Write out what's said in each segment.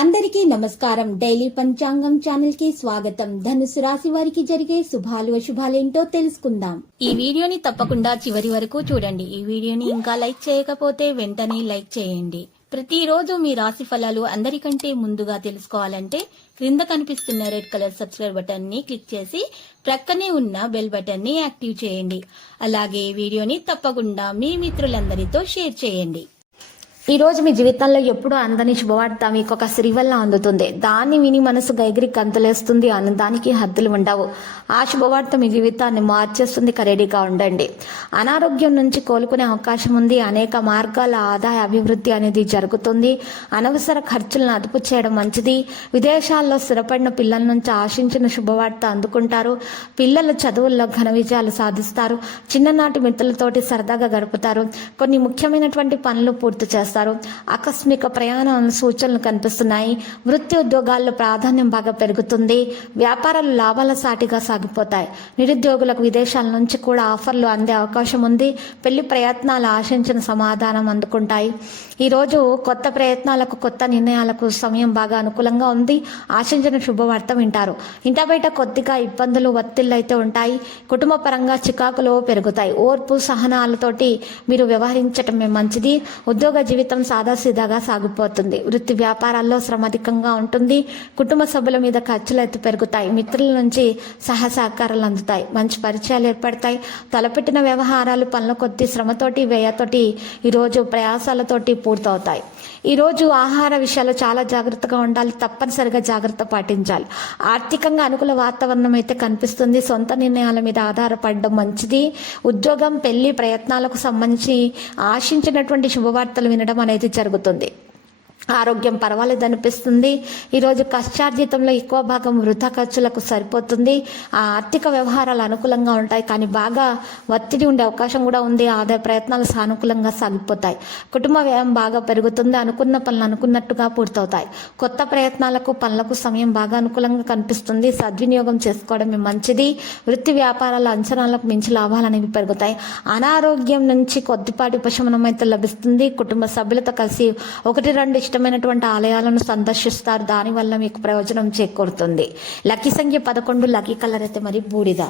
అందరికీ నమస్కారం. డైలీ పంచాంగం ఛానల్ కి స్వాగతం. ధనుసు రాశి వారికి జరిగే శుభాలు అశుభాలేంటో తెలుసుకుందాం. ఈ వీడియోని తప్పకుండా చివరి వరకు చూడండి. ఈ వీడియోని ఇంకా లైక్ చేయకపోతే వెంటనే లైక్ చేయండి. ప్రతిరోజు మీ రాశి ఫలాలు అందరికంటే ముందుగా తెలుసుకోవాలంటే క్రింద కనిపిస్తున్న రెడ్ కలర్ సబ్స్క్రైబ్ బటన్ ని క్లిక్ చేసి ప్రక్కనే ఉన్న బెల్ బటన్ ని యాక్టివ్ చేయండి. అలాగే వీడియోని తప్పకుండా మీ మిత్రులందరితో షేర్ చేయండి. ఈ రోజు మీ జీవితంలో ఎప్పుడూ అందని శుభవార్త మీకు ఒక స్త్రీ వల్ల అందుతుంది. దాన్ని విని మనసు గైగిరి కంతులేస్తుంది. ఆనందానికి హద్దులు ఉండవు. ఆ శుభవార్త మీ జీవితాన్ని మార్చేస్తుంది. రెడీగా ఉండండి. అనారోగ్యం నుంచి కోలుకునే అవకాశం ఉంది. అనేక మార్గాల ఆదాయ అభివృద్ధి అనేది జరుగుతుంది. అనవసర ఖర్చులను అదుపు చేయడం మంచిది. విదేశాల్లో స్థిరపడిన పిల్లల నుంచి ఆశించిన శుభవార్త అందుకుంటారు. పిల్లల చదువుల్లో ఘన విజయాలు సాధిస్తారు. చిన్ననాటి మిత్రులతోటి సరదాగా గడుపుతారు. కొన్ని ముఖ్యమైనటువంటి పనులు పూర్తి చేస్తారు. ఆకస్మిక ప్రయాణాల సూచనలు కనిపిస్తున్నాయి. వృత్తి ఉద్యోగాల్లో ప్రాధాన్యం బాగా పెరుగుతుంది. వ్యాపారాలు లాభాల సాటిగా సాగిపోతాయి. నిరుద్యోగులకు విదేశాల నుంచి కూడా ఆఫర్లు అందే అవకాశం ఉంది. పెళ్లి ప్రయత్నాలు ఆశించిన సమాధానం అందుకుంటాయి. ఈరోజు కొత్త ప్రయత్నాలకు కొత్త నిర్ణయాలకు సమయం బాగా అనుకూలంగా ఉంది. ఆశించిన శుభవార్త వింటారు. ఇంట బయట కొద్దిగా ఇబ్బందులు ఒత్తిళ్లు అయితే ఉంటాయి. కుటుంబ పరంగా చికాకులు పెరుగుతాయి. ఓర్పు సహనాలతోటి మీరు వ్యవహరించటమే మంచిది. ఉద్యోగ జీవితం సాదాసీదాగా సాగిపోతుంది. వృత్తి వ్యాపారాల్లో శ్రమ అధికంగా ఉంటుంది. కుటుంబ సభ్యుల మీద ఖర్చులు అయితే పెరుగుతాయి. మిత్రుల నుంచి సహకారాలు అందుతాయి. మంచి పరిచయాలు ఏర్పడతాయి. తలపెట్టిన వ్యవహారాలు పనుల కొద్ది శ్రమతోటి వ్యయతోటి ఈరోజు ప్రయాసాలతోటి పూర్తవుతాయి. ఈరోజు ఆహార విషయాల్లో చాలా జాగ్రత్తగా ఉండాలి. తప్పనిసరిగా జాగ్రత్త పాటించాలి. ఆర్థికంగా అనుకూల వాతావరణం అయితే కనిపిస్తుంది. సొంత నిర్ణయాల మీద ఆధారపడడం మంచిది. ఉద్యోగం పెళ్లి ప్రయత్నాలకు సంబంధించి ఆశించినటువంటి శుభవార్తలు వినడం అనేది జరుగుతుంది. ఆరోగ్యం పర్వాలేదు అనిపిస్తుంది. ఈరోజు కష్టార్జితంలో ఎక్కువ భాగం వృధా ఖర్చులకు సరిపోతుంది. ఆ ఆర్థిక వ్యవహారాలు అనుకూలంగా ఉంటాయి. కానీ బాగా ఒత్తిడి ఉండే అవకాశం కూడా ఉంది. ఆదాయ ప్రయత్నాలు సానుకూలంగా సాగిపోతాయి. కుటుంబ వ్యయం బాగా పెరుగుతుంది. అనుకున్న పనులు అనుకున్నట్టుగా పూర్తవుతాయి. కొత్త ప్రయత్నాలకు పనులకు సమయం బాగా అనుకూలంగా కనిపిస్తుంది. సద్వినియోగం చేసుకోవడమే మంచిది. వృత్తి వ్యాపారాల అంచనాలకు మించి లాభాలు అనేవి పెరుగుతాయి. అనారోగ్యం నుంచి కొద్దిపాటి ఉపశమనం అయితే లభిస్తుంది. కుటుంబ సభ్యులతో కలిసి 1-2 ఇష్టమైనటువంటి ఆలయాలను సందర్శిస్తారు. దానివల్ల మీకు ప్రయోజనం చేకూరుతుంది. లక్కీ సంఖ్య 11. లక్కీ కలర్ అయితే మరి బూడిద.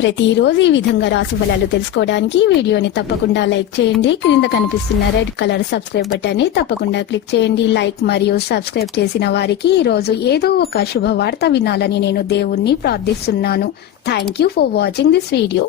ప్రతిరోజు ఈ విధంగా రాశి ఫలాలు తెలుసుకోవడానికి వీడియోని తప్పకుండా లైక్ చేయండి. క్రింద కనిపిస్తున్న రెడ్ కలర్ సబ్స్క్రైబ్ బటన్ ని తప్పకుండా క్లిక్ చేయండి. లైక్ మరియు సబ్స్క్రైబ్ చేసిన వారికి ఈ రోజు ఏదో ఒక శుభవార్త వినాలని నేను దేవుణ్ణి ప్రార్థిస్తున్నాను. Thank you for watching this video.